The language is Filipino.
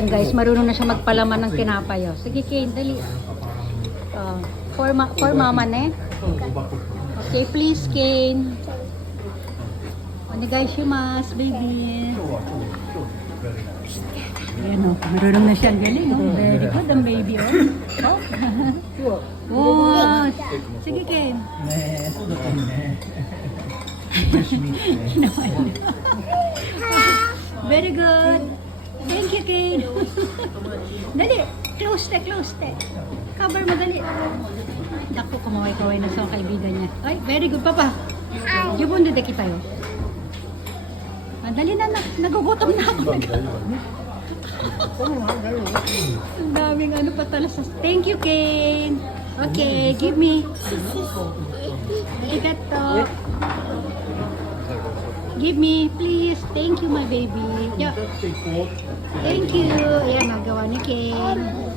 Ayan guys, marunong na siya magpalaman ng tinapay. Oh. Sige Kane, dali. For mama ne. Okay, please Kane. Onegaishimasu, baby. Ayan o, marunong na siya. Galing o. Very good ang baby o. Wow. Sige Kane. Very good. Thank you, Kane. Dali, close te. Cover mo, dali. Naku, kumaway-kaway na sa kaibigan niya. Ay, very good, Papa. Jubon din kita yun. Dali na, nagugutom na ako. Ang daming ano patalas. Thank you, Kane. Okay, give me. Arigato. Give me, please. Thank you, my baby. Yeah. Thank you. Ayan, nagawa ni Kane.